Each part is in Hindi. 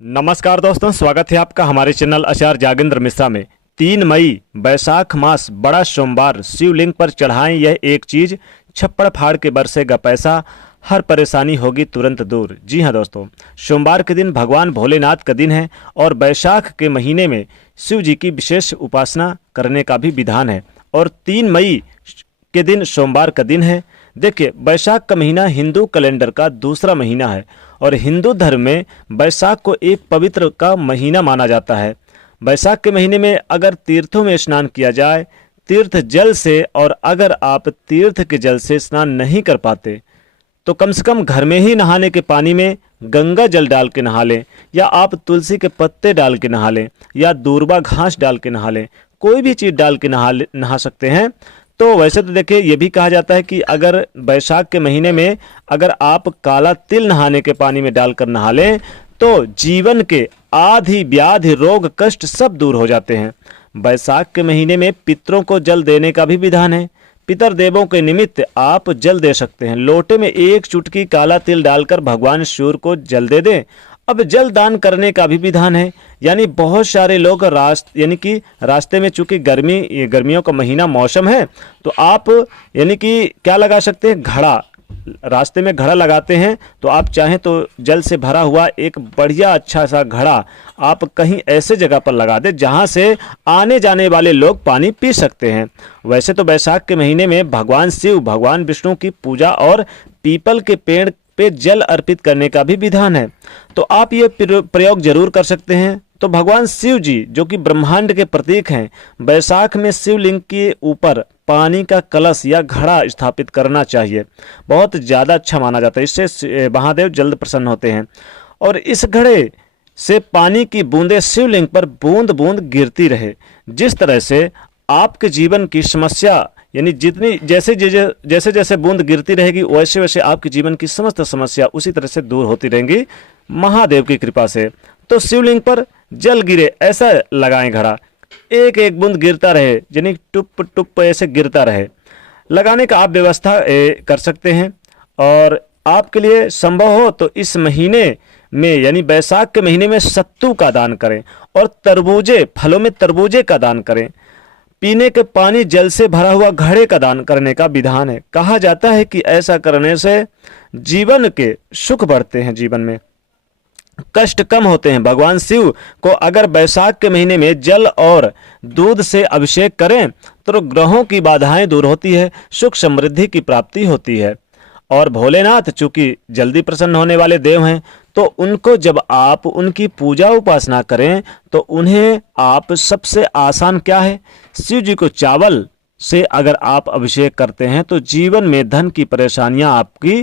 नमस्कार दोस्तों, स्वागत है आपका हमारे चैनल आचार्य जागेंद्र मिश्रा में। 3 मई वैशाख मास बड़ा सोमवार, शिवलिंग पर चढ़ाएं यह एक चीज, छप्पड़ फाड़ के बरसेगा पैसा, हर परेशानी होगी तुरंत दूर। जी हाँ दोस्तों, सोमवार के दिन भगवान भोलेनाथ का दिन है और वैशाख के महीने में शिव जी की विशेष उपासना करने का भी विधान है। और 3 मई के दिन सोमवार का दिन है। देखिए, वैशाख का महीना हिंदू कैलेंडर का दूसरा महीना है और हिंदू धर्म में वैशाख को एक पवित्र का महीना माना जाता है। वैशाख के महीने में अगर तीर्थों में स्नान किया जाए तीर्थ जल से, और अगर आप तीर्थ के जल से स्नान नहीं कर पाते तो कम से कम घर में ही नहाने के पानी में गंगा जल डाल के नहा लें, या आप तुलसी के पत्ते डाल के नहा लें, या दूर्वा घास डाल के नहा लें। कोई भी चीज़ डाल के नहा सकते हैं। तो वैसे तो देखिए, ये भी कहा जाता है कि अगर वैशाख के महीने में अगर आप काला तिल नहाने के पानी में डालकर नहा लें तो जीवन के आदि व्याधि रोग कष्ट सब दूर हो जाते हैं। वैशाख के महीने में पितरों को जल देने का भी विधान है। पितर देवों के निमित्त आप जल दे सकते हैं। लोटे में 1 चुटकी काला तिल डालकर भगवान सूर्य को जल दे दें। अब जल दान करने का भी विधान है। यानी बहुत सारे लोग रास्ते में, चूंकि गर्मियों का महीना मौसम है, तो आप यानी कि क्या लगा सकते हैं, घड़ा। रास्ते में घड़ा लगाते हैं, तो आप चाहें तो जल से भरा हुआ एक बढ़िया अच्छा सा घड़ा आप कहीं ऐसे जगह पर लगा दें जहां से आने जाने वाले लोग पानी पी सकते हैं। वैसे तो वैशाख के महीने में भगवान शिव, भगवान विष्णु की पूजा और पीपल के पेड़ पे जल अर्पित करने का भी विधान है, तो आप ये प्रयोग जरूर कर सकते हैं। तो भगवान शिव जी, जो कि ब्रह्मांड के प्रतीक हैं, वैशाख में शिवलिंग के ऊपर पानी का कलश या घड़ा स्थापित करना चाहिए। बहुत ज़्यादा अच्छा माना जाता है। इससे महादेव जल्द प्रसन्न होते हैं। और इस घड़े से पानी की बूंदें शिवलिंग पर बूंद बूंद गिरती रहे। जिस तरह से आपके जीवन की समस्या, यानी जैसे जैसे बूंद गिरती रहेगी वैसे वैसे आपके जीवन की समस्त समस्या उसी तरह से दूर होती रहेंगी महादेव की कृपा से। तो शिवलिंग पर जल गिरे ऐसा लगाएं घड़ा, एक एक बूंद गिरता रहे, यानी टुप टुप ऐसे गिरता रहे। लगाने का आप व्यवस्था कर सकते हैं। और आपके लिए संभव हो तो इस महीने में, यानी वैशाख के महीने में सत्तू का दान करें और फलों में तरबूजे का दान करें। पीने के पानी जल से भरा हुआ घड़े का दान करने का विधान है। कहा जाता है कि ऐसा करने से जीवन के सुख बढ़ते हैं, जीवन में कष्ट कम होते हैं। भगवान शिव को अगर वैशाख के महीने में जल और दूध से अभिषेक करें तो ग्रहों की बाधाएं दूर होती है, सुख समृद्धि की प्राप्ति होती है। और भोलेनाथ चूंकि जल्दी प्रसन्न होने वाले देव हैं, तो उनको जब आप उनकी पूजा उपासना करें तो उन्हें आप सबसे आसान क्या है, शिव जी को चावल से अगर आप अभिषेक करते हैं तो जीवन में धन की परेशानियां आपकी,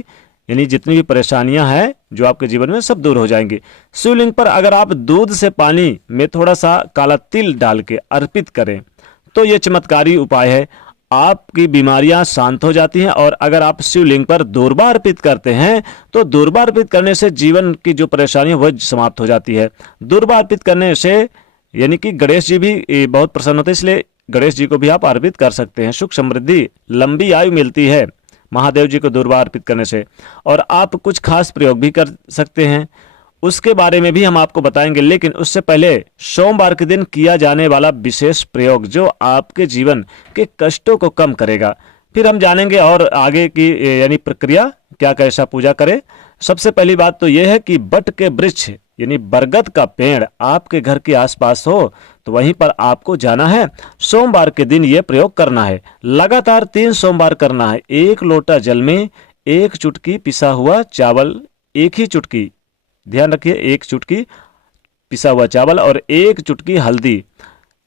यानी जितनी भी परेशानियां हैं जो आपके जीवन में, सब दूर हो जाएंगी। शिवलिंग पर अगर आप दूध से पानी में थोड़ा सा काला तिल डाल के अर्पित करें तो ये चमत्कारी उपाय है, आपकी बीमारियां शांत हो जाती हैं। और अगर आप शिवलिंग पर दूर्वा अर्पित करते हैं तो दूर्वा अर्पित करने से जीवन की जो परेशानी है वह समाप्त हो जाती है। दूर्वा अर्पित करने से यानी कि गणेश जी भी बहुत प्रसन्न होते हैं, इसलिए गणेश जी को भी आप अर्पित कर सकते हैं। सुख समृद्धि लंबी आयु मिलती है महादेव जी को दूर्वा अर्पित करने से। और आप कुछ खास प्रयोग भी कर सकते हैं, उसके बारे में भी हम आपको बताएंगे। लेकिन उससे पहले सोमवार के दिन किया जाने वाला विशेष प्रयोग जो आपके जीवन के कष्टों को कम करेगा, फिर हम जानेंगे और आगे की यानी प्रक्रिया क्या, कैसा पूजा करें। सबसे पहली बात तो यह है कि बट के वृक्ष यानी बरगद का पेड़ आपके घर के आसपास हो तो वहीं पर आपको जाना है। सोमवार के दिन यह प्रयोग करना है। लगातार 3 सोमवार करना है। 1 लोटा जल में 1 चुटकी पिसा हुआ चावल, 1 ही चुटकी, ध्यान रखिए, 1 चुटकी पिसा हुआ चावल और 1 चुटकी हल्दी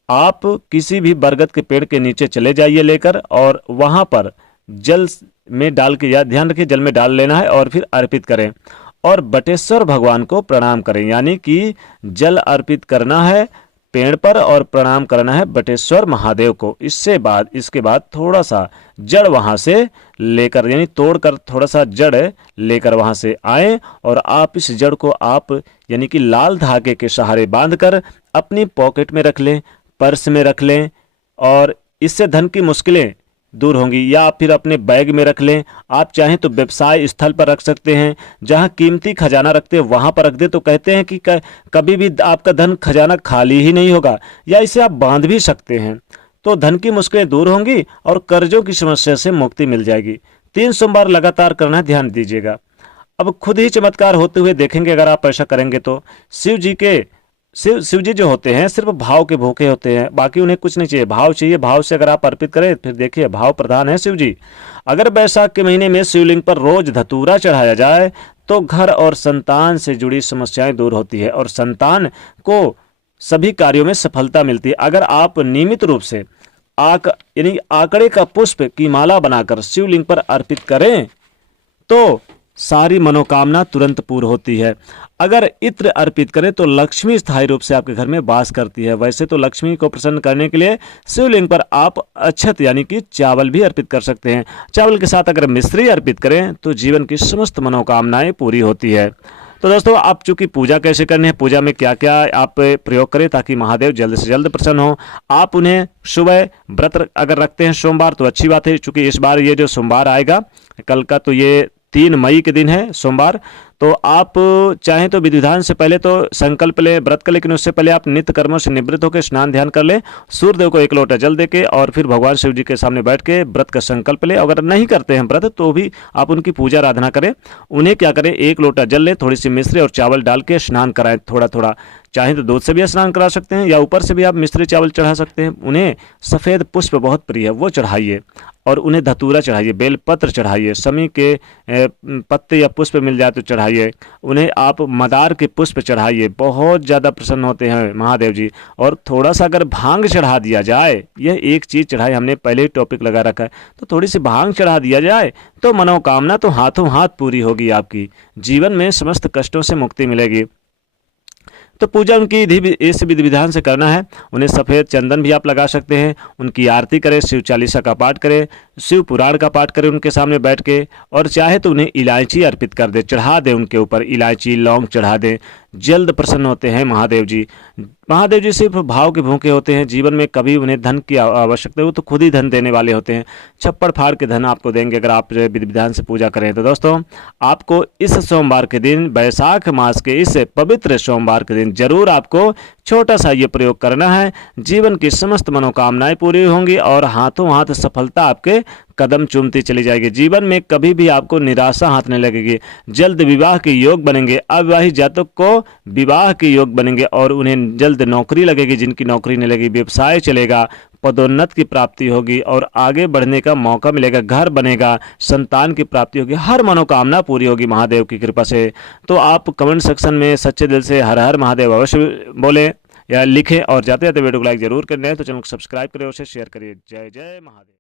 आप किसी भी बरगद के पेड़ के नीचे चले जाइए लेकर, और वहां पर जल में डाल के, या ध्यान रखिए जल में डाल लेना है और फिर अर्पित करें। और बटेश्वर भगवान को प्रणाम करें, यानी कि जल अर्पित करना है पेड़ पर और प्रणाम करना है बटेश्वर महादेव को। इसके बाद थोड़ा सा जड़ वहां से लेकर, यानी तोड़कर थोड़ा सा जड़ लेकर वहां से आए, और आप इस जड़ को आप यानी कि लाल धागे के सहारे बांधकर अपनी पॉकेट में रख लें, पर्स में रख लें। और इससे धन की मुश्किलें दूर होंगी। या आप फिर अपने बैग में रख लें, आप चाहें तो व्यवसाय स्थल पर रख सकते हैं, जहां कीमती खजाना रखते हैं वहां पर रख दे। तो कहते हैं कि कभी भी आपका धन खजाना खाली ही नहीं होगा, या इसे आप बांध भी सकते हैं। तो धन की मुश्किलें दूर होंगी और कर्जों की समस्या से मुक्ति मिल जाएगी। 3 सोमवार लगातार करना, ध्यान दीजिएगा। अब खुद ही चमत्कार होते हुए देखेंगे अगर आप ऐसा करेंगे तो। शिव जी जो होते हैं सिर्फ भाव के भूखे होते हैं, बाकी उन्हें कुछ नहीं चाहिए, भाव चाहिए। भाव से अगर आप अर्पित करें, फिर देखिए भाव प्रधान है शिव जी। अगर बैसाख के महीने में शिवलिंग पर रोज धतूरा चढ़ाया जाए तो घर और संतान से जुड़ी समस्याएं दूर होती है और संतान को सभी कार्यों में सफलता मिलती है। अगर आप नियमित रूप से यानी आंकड़े का पुष्प की माला बनाकर शिवलिंग पर अर्पित करें तो सारी मनोकामना तुरंत पूर्ण होती है। अगर इत्र अर्पित करें तो लक्ष्मी स्थायी रूप से आपके घर में वास करती है। वैसे तो लक्ष्मी को प्रसन्न करने के लिए शिवलिंग पर आप अक्षत यानी कि चावल भी अर्पित कर सकते हैं। चावल के साथ अगर मिश्री अर्पित करें तो जीवन की समस्त मनोकामनाएं पूरी होती है। तो दोस्तों, आप चूंकि पूजा कैसे करनी है, पूजा में क्या क्या आप प्रयोग करें ताकि महादेव जल्द से जल्द प्रसन्न हो। आप उन्हें सुबह व्रत अगर रखते हैं सोमवार तो अच्छी बात है, चूंकि इस बार ये जो सोमवार आएगा कल का, तो ये 3 मई के दिन है सोमवार। तो आप चाहें तो विधि विधान से पहले तो संकल्प लें व्रत का, लेकिन उससे पहले आप नित्य कर्मों से निवृत्त होकर स्नान ध्यान कर लें, सूर्यदेव को 1 लोटा जल देके और फिर भगवान शिव जी के सामने बैठ के व्रत का संकल्प लें। अगर नहीं करते हैं व्रत तो भी आप उनकी पूजा आराधना करें। उन्हें क्या करें, 1 लोटा जल लें, थोड़ी सी मिश्री और चावल डाल के स्नान कराएं थोड़ा थोड़ा। चाहे तो दूध से भी स्नान करा सकते हैं या ऊपर से भी आप मिश्री चावल चढ़ा सकते हैं। उन्हें सफ़ेद पुष्प बहुत प्रिय है, वो चढ़ाइए और उन्हें धतूरा चढ़ाइए, बेलपत्र चढ़ाइए, समी के पत्ते या पुष्प मिल जाए तो चढ़ाइए। उन्हें आप मदार के पुष्प चढ़ाइए, बहुत ज़्यादा प्रसन्न होते हैं महादेव जी। और थोड़ा सा अगर भांग चढ़ा दिया जाए, यह एक चीज़ चढ़ाई, हमने पहले ही टॉपिक लगा रखा है, तो थोड़ी सी भांग चढ़ा दिया जाए तो मनोकामना तो हाथों हाथ पूरी होगी आपकी, जीवन में समस्त कष्टों से मुक्ति मिलेगी। तो पूजा उनकी इस विधि विधान से करना है। उन्हें सफ़ेद चंदन भी आप लगा सकते हैं, उनकी आरती करें, शिव चालीसा का पाठ करें, शिव पुराण का पाठ करें उनके सामने बैठ के। और चाहे तो उन्हें इलायची अर्पित कर दे, चढ़ा दे उनके ऊपर इलायची लौंग चढ़ा दें, जल्द प्रसन्न होते हैं महादेव जी। महादेव जी सिर्फ भाव के भूखे होते हैं, जीवन में कभी उन्हें धन की आवश्यकता हो तो खुद ही धन देने वाले होते हैं, छप्पड़ फाड़ के धन आपको देंगे अगर आप विधि विधान से पूजा करें। तो दोस्तों, आपको इस सोमवार के दिन, बैसाख मास के इस पवित्र सोमवार के दिन जरूर आपको छोटा सा ये प्रयोग करना है। जीवन की समस्त मनोकामनाएं पूरी होंगी और हाथों हाथ सफलता आपके कदम चूमती चली जाएगी। जीवन में कभी भी आपको निराशा हाथ नहीं लगेगी। जल्द विवाह के योग बनेंगे, अविवाहित जातक को विवाह के योग बनेंगे और उन्हें जल्द नौकरी लगेगी, जिनकी नौकरी नहीं लगेगी व्यवसाय चलेगा, पदोन्नत की प्राप्ति होगी और आगे बढ़ने का मौका मिलेगा, घर बनेगा, संतान की प्राप्ति होगी, हर मनोकामना पूरी होगी महादेव की कृपा से। तो आप कमेंट सेक्शन में सच्चे दिल से हर हर महादेव अवश्य बोलें या लिखें और जाते जाते वीडियो को लाइक जरूर करना है। तो चैनल को सब्सक्राइब करें और शेयर करिए। जय जय महादेव।